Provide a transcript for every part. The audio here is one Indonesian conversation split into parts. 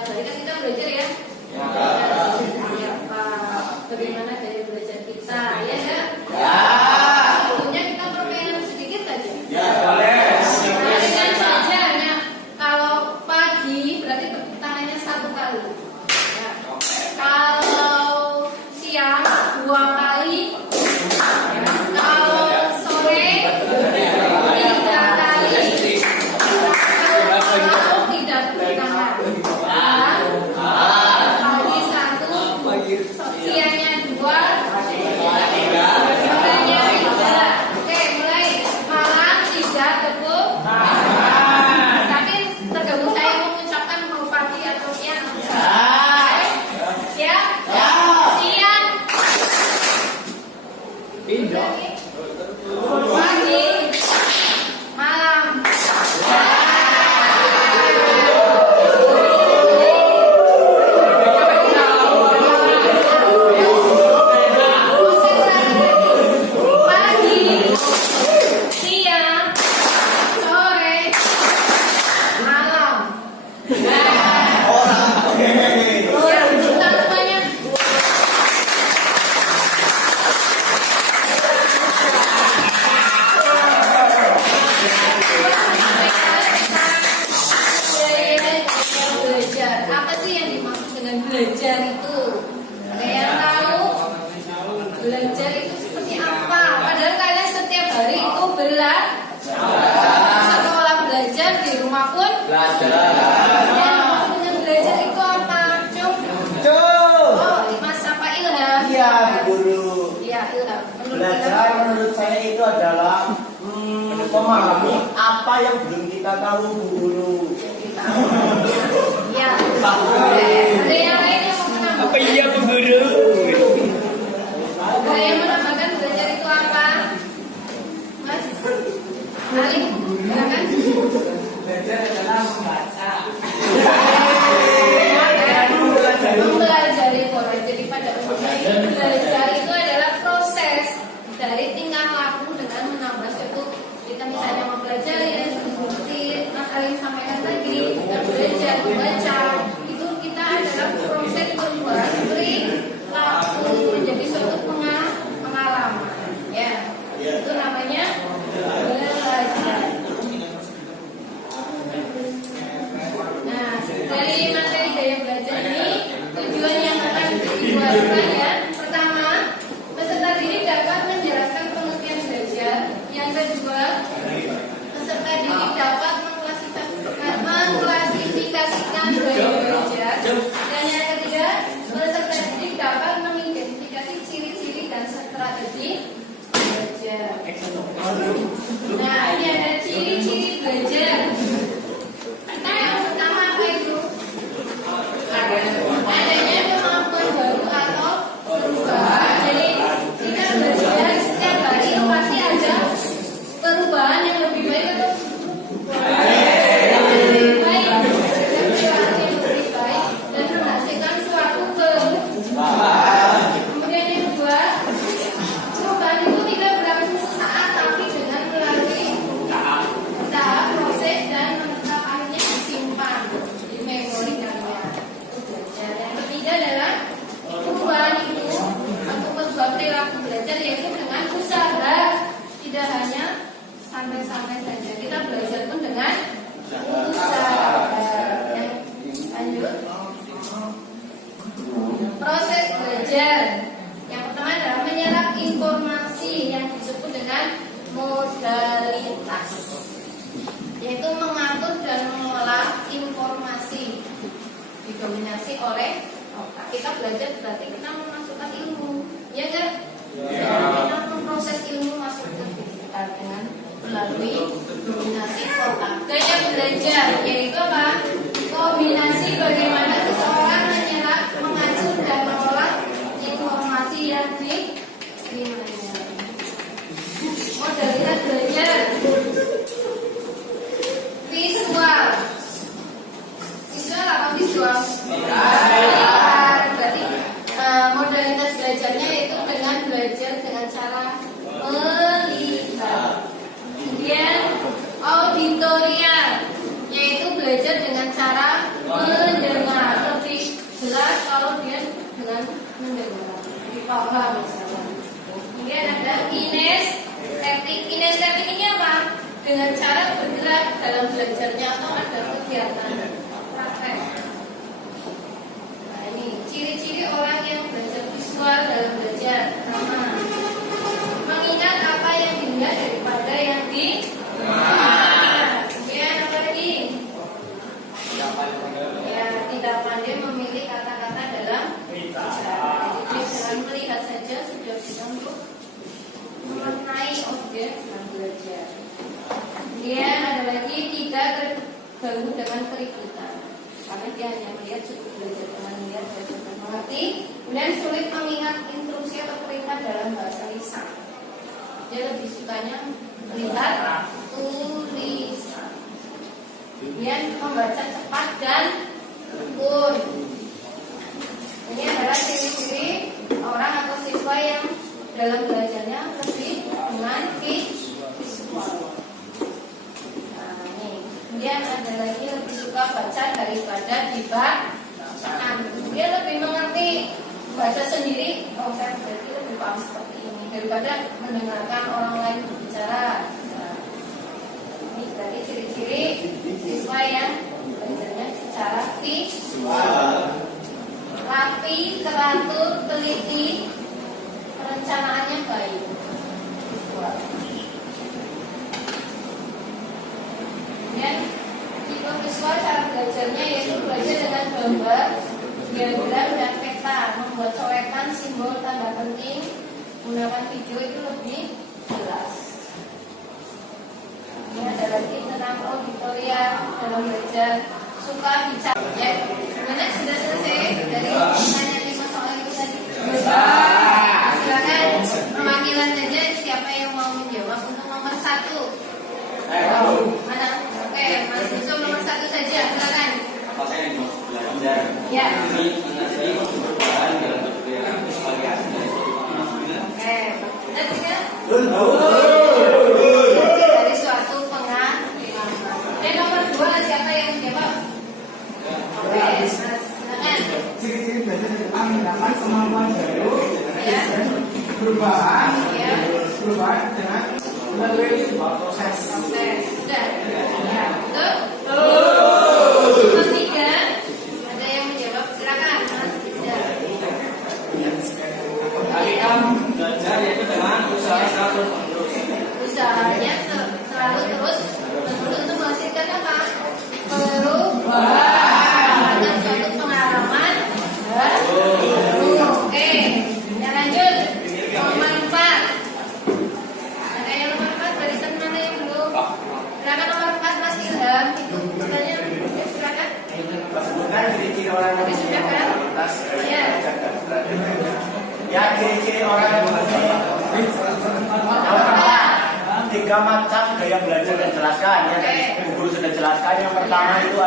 Setiap hari kan kita belajar ya. Apa? Bagaimana dari belajar kita? Ya enggak? Sebelumnya kita permainan sedikit saja. Nah, dengan saja. Nah, kalau pagi berarti tepuk tangannya 1 kali. Ya. Kalau siang 2 kali. Kalau sore 3 kali. Kalau tidak tepuk tangan. Pagi 1, siangnya 2, sorenya 3. Oke, mulai. Malam 3 tepuk. Tapi tergantung saya mengucapkan mau pagi atau siang. Siap? Siang. Pagi. Malam. Pagi, siang, sore, malam. Ya, bukan semuanya. Belajar. Apa sih yang dimaksud dengan belajar itu? Ada yang tahu? Belajar itu seperti apa? Padahal kalian setiap hari itu belajar. Sekolah belajar, di rumah pun belajar. Ya, maksud dengan belajar itu apa? Oh, Mas apa Ilham? Iya, Bu Guru. Iya, Ilham. Belajar menurut saya itu adalah memahami apa yang belum kita tahu, Bu Guru. Ya. Ada yang lain yang mau menambahkan? Apa iya Bu Guru? Ada yang menambahkan belajar itu apa? Mas? Ali? Silakan. Belajar adalah membaca. Mempelajari pola. Jadi pada umumnya belajar itu adalah proses dari tingkah laku dengan menambah suatu. Kita misalnya mempelajari dan seperti Mas Ali sampaikan tadi, kita belajar membaca itu kita adalah proses berubah dari laku menjadi suatu pengalaman. Ya, itu namanya belajar. Nah, dari materi gaya belajar ini tujuan yang akan dibuatkan ya. Pertama, peserta didik dapat menjelaskan pengertian belajar. Yang kedua, peserta didik dapat mengklasifikasikan gaya belajar. Dan yang ketiga, peserta didik dapat mengidentifikasi ciri-ciri dan strategi belajar. Nah, ini ada ciri-ciri belajar. Nah, yang pertama apa itu? Adanya kemampuan baru atau perubahan. Jadi kita belajar setiap hari itu pasti ada perubahan yang lebih baik atau lebih baik, yang lebih baik dan menghasilkan suatu perubahan. Kemudian yang kedua, perubahan itu tidak berlangsung sesaat tapi dengan melalui tahap proses dan menetap akhirnya disimpan di memori kalian. Belajar. Yang ketiga adalah perubahan itu untuk merubah perilaku belajar yaitu dengan usaha, tidak hanya santai-santai saja. Kita belajar pun dengan usaha. Lanjut. Proses belajar. Yang pertama adalah menyerap informasi yang disebut dengan modalitas, yaitu mengatur dan mengolah informasi didominasi oleh otak. Kita belajar berarti kita memasukkan ilmu, ya enggak? Kita memproses ilmu masuk ke diri kita dengan melalui dominasi otak. Gaya belajar yaitu apa? Kombinasi bagaimana seseorang menyerap, mengatur dan mengolah informasi yang diterimanya. Modalitas belajar. Visual. Visual apa visual? Berarti modalitas belajarnya itu dengan belajar dengan cara melihat. Kemudian auditorial, yaitu belajar dengan cara mendengar. paham misalnya. Kemudian ada kinestetik. Kinestetik ini apa? Dengan cara bergerak dalam belajarnya atau ada kegiatan praktek. Nah ini ciri-ciri orang yang belajar visual dalam belajar. Pertama, mengingat apa yang dilihat daripada yang didengar. Kemudian apa lagi? Ya, tidak pandai memilih kata-kata dalam bicara. Jadi dengan melihat saja sudah bisa untuk memaknai objek yang belajar. Kemudian ada lagi tidak terganggu dengan keributan, karena dia hanya melihat, cukup belajar dengan melihat dan cukup mengerti. Kemudian sulit mengingat instruksi atau perintah dalam bahasa lisan. Dia lebih sukanya melihat tulisan. Kemudian membaca cepat dan tekun. Ini adalah ciri-ciri orang atau siswa yang dalam belajarnya lebih dengan visual. Nah, ini. Kemudian ada lagi lebih suka baca daripada dibacakan. Dia lebih mengerti baca sendiri. Oh, saya berarti lebih paham seperti ini daripada mendengarkan orang lain berbicara. Nah, ini berarti ciri-ciri siswa yang belajarnya secara visual. Rapi, teratur, teliti, perencanaannya baik. Visual. Kemudian tipe visual cara belajarnya yaitu belajar dengan gambar, diagram dan peta, membuat coretan, simbol, tanda penting, menggunakan video itu lebih jelas. Ini ada lagi tentang auditorium dalam belajar, suka bicara. Ya, gimana sudah selesai dari tanya 5 soal itu tadi? Silakan perwakilan saja siapa yang mau menjawab untuk nomor 1. Mana? Oke, Mas Yusuf nomor 1 saja, silakan. Apa saya yang belajar? Ya. Ini mengenai perubahan dalam bentuk variasi dari suatu pengalaman. Oke, benar tidak? Betul. Dari suatu pengalaman. Nomor 2 siapa yang menjawab? Oke, Mas, silakan. Ciri-ciri belajar adalah mendapat kemampuan baru, Ya. perubahan Ya. dengan melalui sebuah proses. Oke, sudah. Ya, betul? Nomor 3 ada yang menjawab, silakan. Mas, ya. Kita belajar yaitu dengan usaha selalu menerus. Usahanya selalu terus untuk menghasilkan apa? Perubahan dan suatu pengalaman baru. Oke, kita lanjut. Nomor 4. Ada yang nomor 4 barisan mana yang belum? Silakan nomor 4 Mas Ilham. Itu pertanyaan. Ya, silakan. Sebutkan ciri-ciri orang yang Tapi sudah kan? Ya. Ya, ciri-ciri orang yang mempunyai tiga macam gaya belajar dan jelaskan. Ya, tadi Bu Guru sudah jelaskan. Yang pertama itu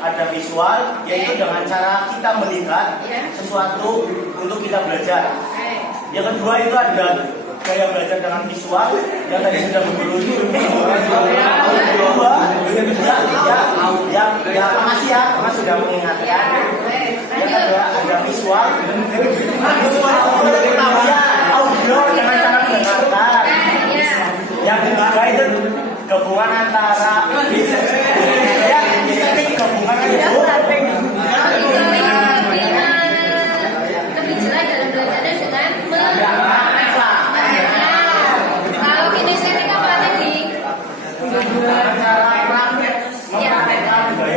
ada visual, yaitu dengan cara kita melihat sesuatu untuk kita belajar. Oke. Yang kedua itu ada gaya belajar dengan visual, yang tadi sudah Bu Guru itu. Mas sudah mengingatkan. Yang kedua ada visual, audio dengan cara mendengarkan. Yang ketiga itu gabungan antara gabungan itu Lebih jelas dalam belajarnya dengan kalau kinestetik apa tadi?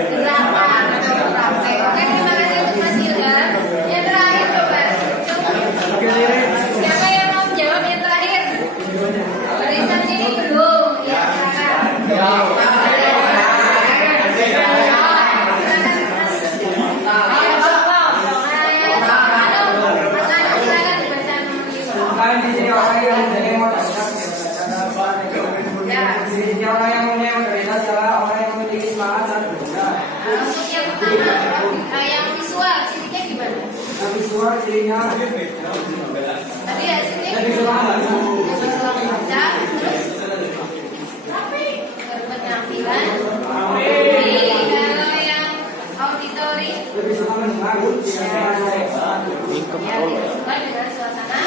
Gerakan atau praktek. Oke, terima kasih untuk Mas Ilham. Yang terakhir coba. Siapa yang mau menjawab yang terakhir? Barisan sini belum. Ya, silakan. Ciri-ciri orang yang mempunyai otoritas adalah orang yang memiliki semangat saat belajar. Untuk yang pertama, yang visual, cirinya gimana? Yang visual cirinya Tadi hasilnya lebih suka membaca. lebih suka membaca, terus berpenampilan. Kalau yang auditory, Lebih suka mendengar. ya, lebih suka dengan suasana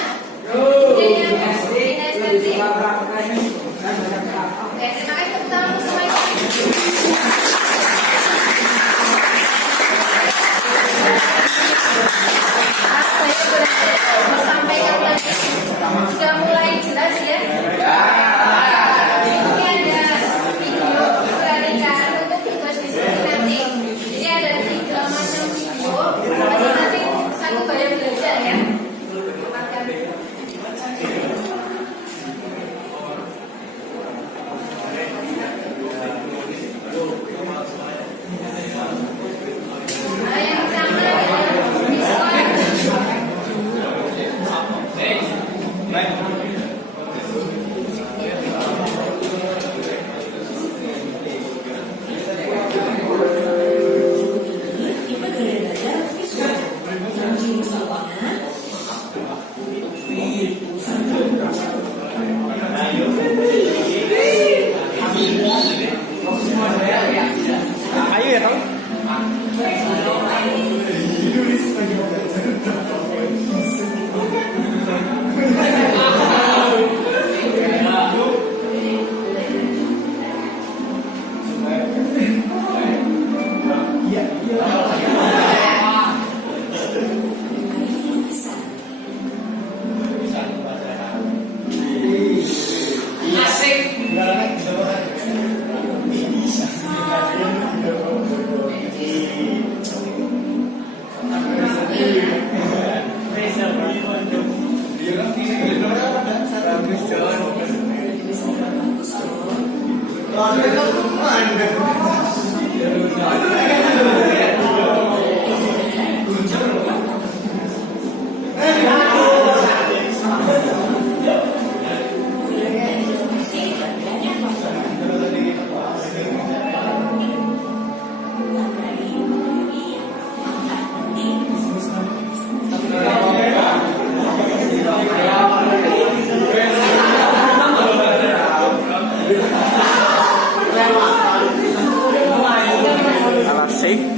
sih?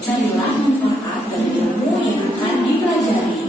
Carilah manfaat dari ilmu yang akan dipelajari.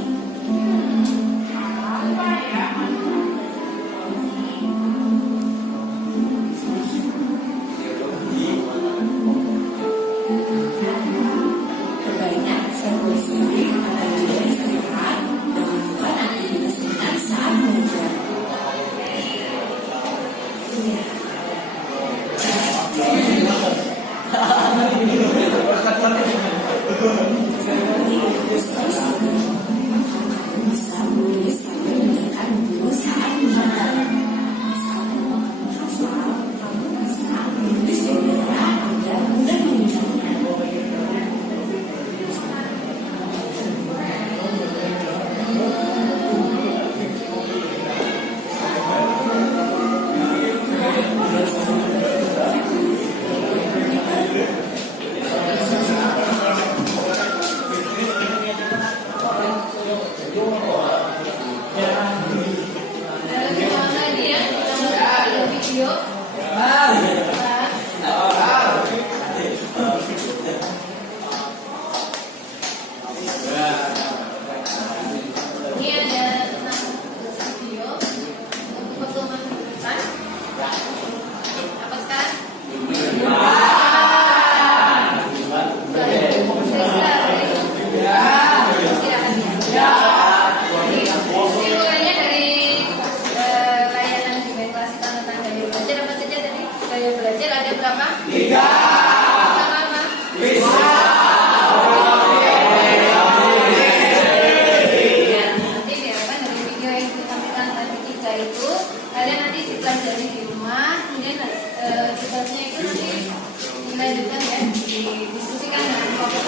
dilanjutkan ya, didiskusikan dengan kelompok.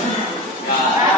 Nah,